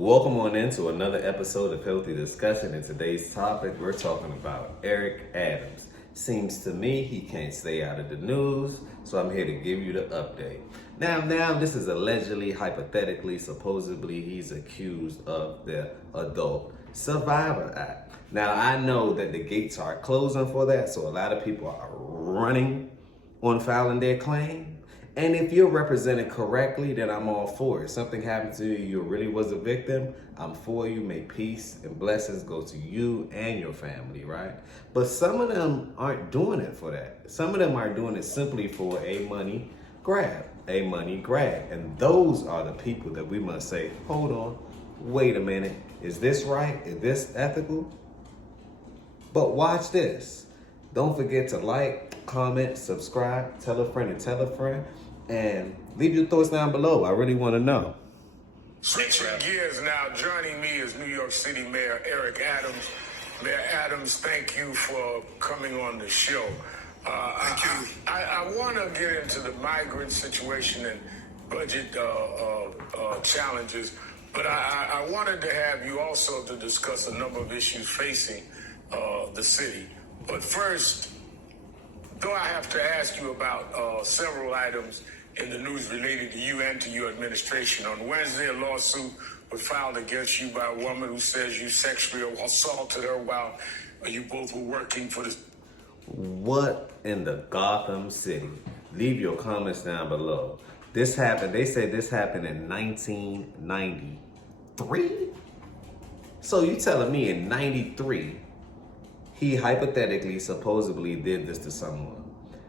Welcome on into another episode of Healthy Discussion. In today's topic, we're talking about Eric Adams. Seems to me he can't stay out of the news, so I'm here to give you the update. Now, this is allegedly, hypothetically, supposedly, he's accused of the Adult Survivor Act. Now, I know that the gates are closing for that, so a lot of people are running on filing their claim. And if you're represented correctly, then I'm all for it. Something happened to you, you really was a victim, I'm for you. May peace and blessings go to you and your family, right? But some of them aren't doing it for that. Some of them are doing it simply for a money grab. And those are the people that we must say, hold on, wait a minute. Is this right? Is this ethical? But watch this. Don't forget to like, comment, subscribe, tell a friend and tell a friend, and leave your thoughts down below. I really want to know. Switching gears now, joining me is New York City Mayor Eric Adams. Mayor Adams, thank you for coming on the show. Thank you. I want to get into the migrant situation and budget challenges, but I wanted to have you also to discuss a number of issues facing the city. But first, though I have to ask you about several items in the news related to you and to your administration. On Wednesday, a lawsuit was filed against you by a woman who says you sexually assaulted her while you both were working for the... What in the Gotham City? Leave your comments down below. This happened, they say this happened in 1993? So you telling me in 93, he hypothetically, supposedly did this to someone.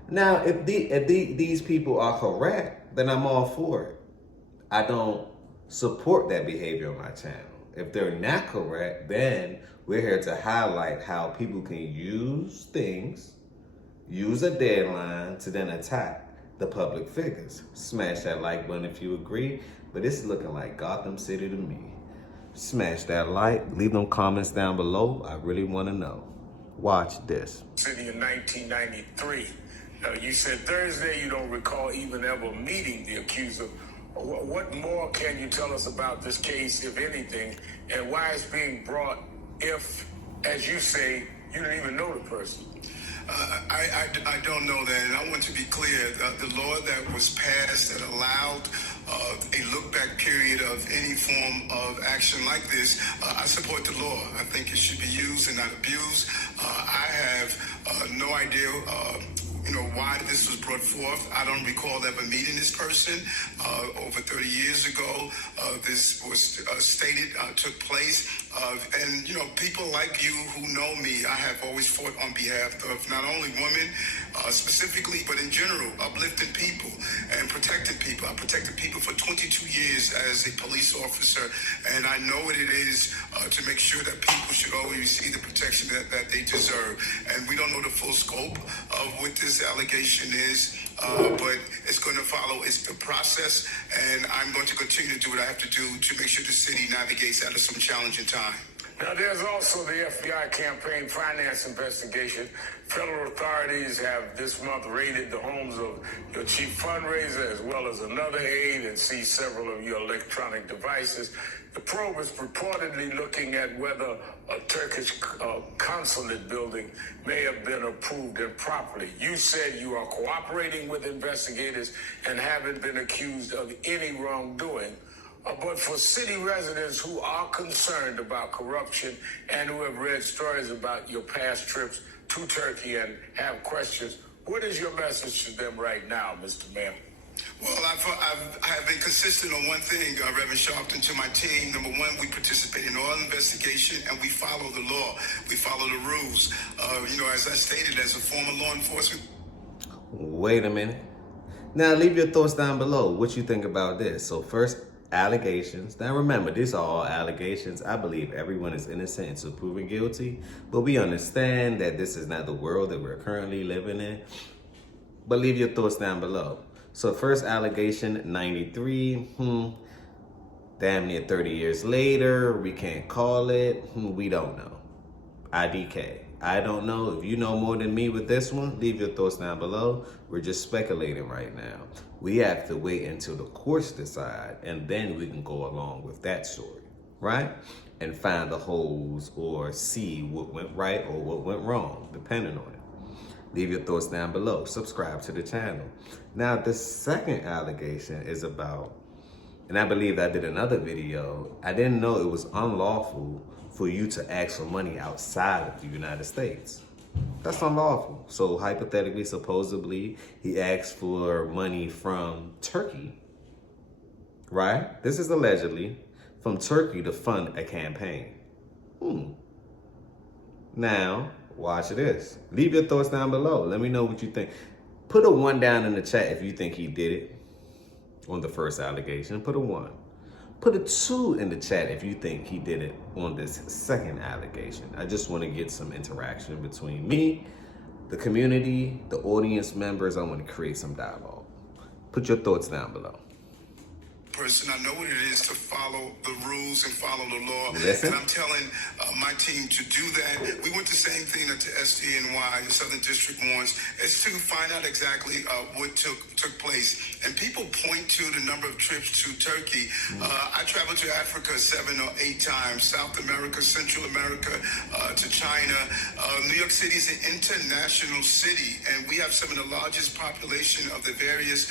Now, if these people are correct, then I'm all for it. I don't support that behavior on my channel. If they're not correct, then we're here to highlight how people can use things, use a deadline to then attack the public figures. Smash that like button if you agree, but this is looking like Gotham City to me. Smash that like, leave them comments down below. I really want to know. Watch this. City in 1993. You said Thursday you don't recall even ever meeting the accuser. What more can you tell us about this case, if anything, and why it's being brought if, as you say, you didn't even know the person? I don't know that, and I want to be clear. The law that was passed that allowed a look-back period of any form of action like this, I support the law. I think it should be used and not abused. I have no idea why this was brought forth. I don't recall ever meeting this person. Over 30 years ago, this was stated, took place. And, people like you who know me, I have always fought on behalf of not only women specifically, but in general, uplifting people and protecting people. I protected people for 22 years as a police officer, and I know what it is to make sure that people should always receive the protection that they deserve. And we don't know the full scope of what this allegation is, but it's going to follow the process, and I'm going to continue to do what I have to do to make sure the city navigates out of some challenging time. Now, there's also the FBI campaign finance investigation. Federal authorities have this month raided the homes of your chief fundraiser as well as another aide and seized several of your electronic devices. The probe is reportedly looking at whether a Turkish consulate building may have been approved improperly. You said you are cooperating with investigators and haven't been accused of any wrongdoing. But for city residents who are concerned about corruption and who have read stories about your past trips to Turkey and have questions, what is your message to them right now, Mr. Mayor? Well, I have been consistent on one thing, Reverend Sharpton, to my team. Number one, we participate in all investigation and we follow the law. We follow the rules. As I stated, as a former law enforcement. Wait a minute. Now, leave your thoughts down below. What you think about this? So first, allegations. Now remember, these are all allegations. I believe everyone is innocent until proven guilty, but we understand that this is not the world that we're currently living in. But leave your thoughts down below. So first allegation, 93, damn near 30 years later, we can't call it, we don't know. IDK. I don't know. If you know more than me with this one, leave your thoughts down below. We're just speculating right now. We have to wait until the courts decide, and then we can go along with that story. right? And find the holes or see what went right or what went wrong, depending on it. Leave your thoughts down below. Subscribe to the channel. Now, the second allegation is about, and I believe I did another video, I didn't know it was unlawful for you to ask for money outside of the United States. That's unlawful. So hypothetically, supposedly, he asked for money from Turkey, right? This is allegedly from Turkey to fund a campaign. Now, watch this. Leave your thoughts down below. Let me know what you think. Put a 1 down in the chat if you think he did it on the first allegation. Put a 1. Put a 2 in the chat if you think he did it on this second allegation. I just want to get some interaction between me, the community, the audience members. I want to create some dialogue. Put your thoughts down below. Person, I know what it is to follow the rules and follow the law. Listen. And I'm telling my team to do that. We want the same thing that the SDNY, the Southern District, wants, is to find out exactly what took place. And people point to the number of trips to Turkey. I traveled to Africa 7 or 8 times, South America, Central America, to China. New York City is an international city, and we have some of the largest population of the various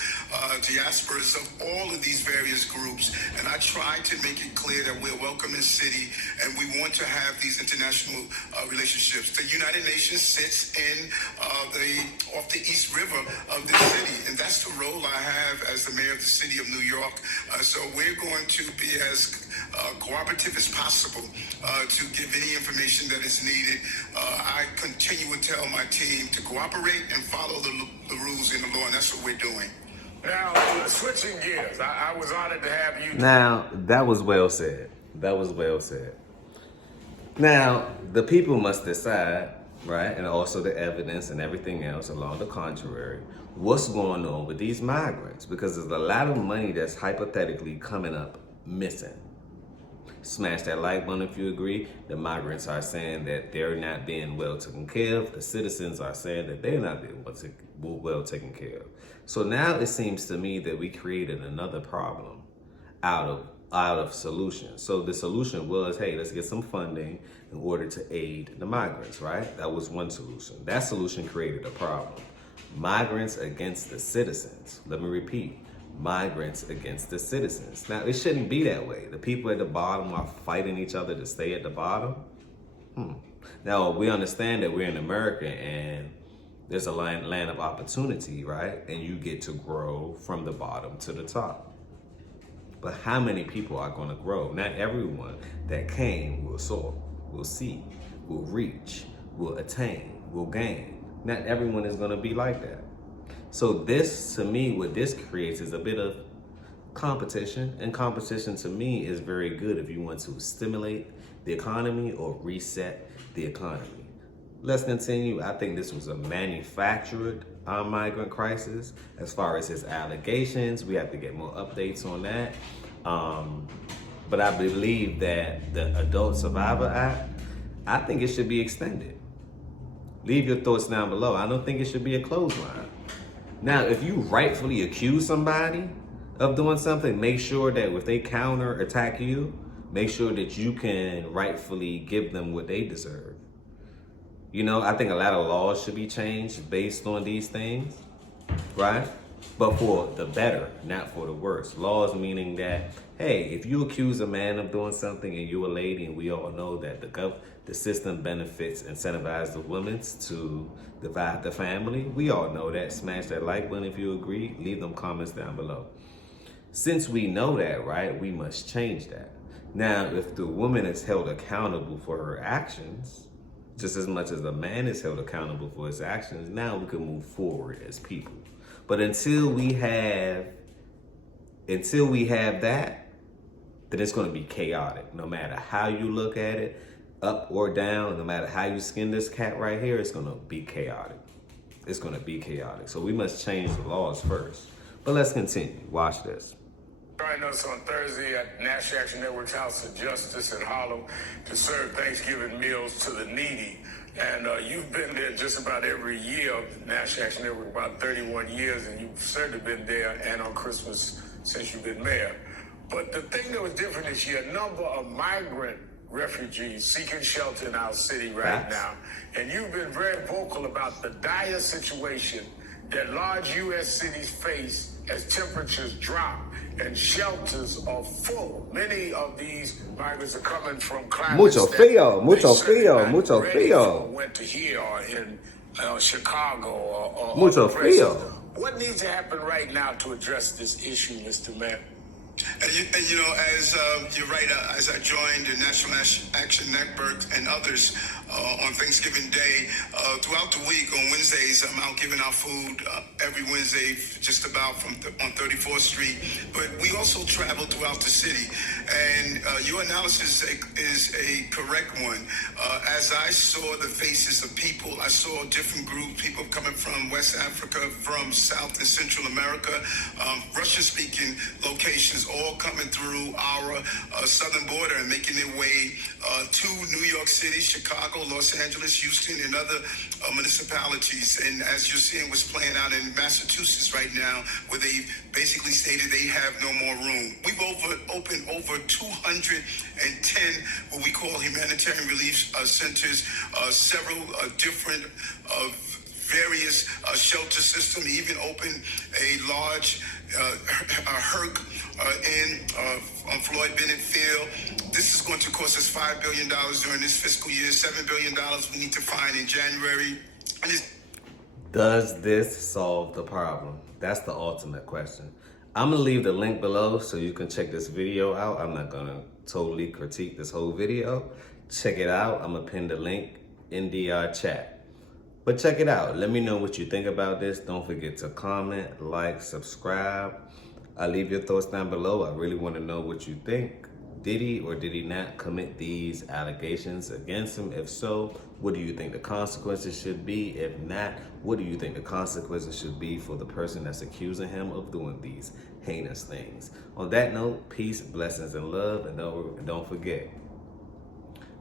diasporas of all of these various groups. And I try to make it clear that we're welcome in city, and we want to have these international relationships. The United Nations sits in off the East River of this city, and that's the role I have as the mayor of the city of New York. So we're going to be as cooperative as possible to give any information that is needed. I continue to tell my team to cooperate and follow the rules in the law, and that's what we're doing. Now, switching gears, I was honored to have you. Now, that was well said. That was well said. Now, the people must decide, right, and also the evidence and everything else along the contrary, what's going on with these migrants, because there's a lot of money that's hypothetically coming up missing. Smash that like button if you agree. The migrants are saying that they're not being well taken care of. The citizens are saying that they're not being well taken care of. So now it seems to me that we created another problem out of solutions. So the solution was, hey, let's get some funding in order to aid the migrants, right? That was one solution. That solution created a problem. Migrants against the citizens. Let me repeat. Migrants against the citizens. Now, it shouldn't be that way. The people at the bottom are fighting each other to stay at the bottom. Now, we understand that we're in America and there's a land of opportunity, right? And you get to grow from the bottom to the top. But how many people are going to grow? Not everyone that came will soar, will see, will reach, will attain, will gain. Not everyone is going to be like that. So this, to me, what this creates is a bit of competition. And competition, to me, is very good if you want to stimulate the economy or reset the economy. Let's continue. I think this was a manufactured migrant crisis. As far as his allegations, we have to get more updates on that. But I believe that the Adult Survivor Act, I think it should be extended. Leave your thoughts down below. I don't think it should be a clothesline. Now, if you rightfully accuse somebody of doing something, make sure that if they counter attack you, make sure that you can rightfully give them what they deserve. You know, I think a lot of laws should be changed based on these things, right? But for the better, not for the worse. Laws meaning that, hey, if you accuse a man of doing something and you're a lady, and we all know that the system benefits, incentivize the women to divide the family. We all know that. Smash that like button if you agree. Leave them comments down below. Since we know that, right, we must change that. Now, if the woman is held accountable for her actions, just as much as the man is held accountable for his actions, now we can move forward as people. But until we have that, then it's going to be chaotic. No matter how you look at it, up or down, no matter how you skin this cat right here, it's going to be chaotic. It's going to be chaotic. So we must change the laws first. But let's continue. Watch this. Join us on Thursday at National Action Network's House of Justice in Harlem to serve Thanksgiving meals to the needy. And you've been there just about every year of the National Action Network, about 31 years, and you've certainly been there and on Christmas since you've been mayor. But the thing that was different this year, a number of migrant refugees seeking shelter in our city right now. And you've been very vocal about the dire situation that large U.S. cities face as temperatures drop and shelters are full. Many of these migrants are coming from climates mucho frío, mucho ready frío. for winter here or in Chicago or Mucho other places. frío. What needs to happen right now to address this issue, Mr. Mayor? And you know, as you're right, as I joined the National Action Network and others on Thanksgiving Day, throughout the week on Wednesdays, I'm out giving out food every Wednesday, just about on 34th Street. But we also travel throughout the city, and your analysis is a correct one. As I saw the faces of people, I saw different groups, people coming from West Africa, from South and Central America, Russian-speaking locations, all coming through our southern border and making their way to New York City, Chicago, Los Angeles, Houston, and other municipalities. And as you're seeing what's playing out in Massachusetts right now, where they basically stated they have no more room. We've opened over 210 what we call humanitarian relief centers, several different various shelter system, even opened a large HERC on Floyd Bennett Field. This is going to cost us $5 billion during this fiscal year, $7 billion we need to find in January. Does this solve the problem? That's the ultimate question. I'm gonna leave the link below so you can check this video out. I'm not gonna totally critique this whole video. Check it out. I'm gonna pin the link in the chat. But check it out. Let me know what you think about this. Don't forget to comment, like, subscribe. I'll leave your thoughts down below. I really want to know what you think. Did he or did he not commit these allegations against him? If so, what do you think the consequences should be? If not, what do you think the consequences should be for the person that's accusing him of doing these heinous things? On that note, peace, blessings, and love. And don't forget,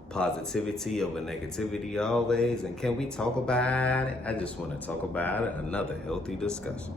positivity over negativity always. And can we talk about it? I just want to talk about it. Another healthy discussion.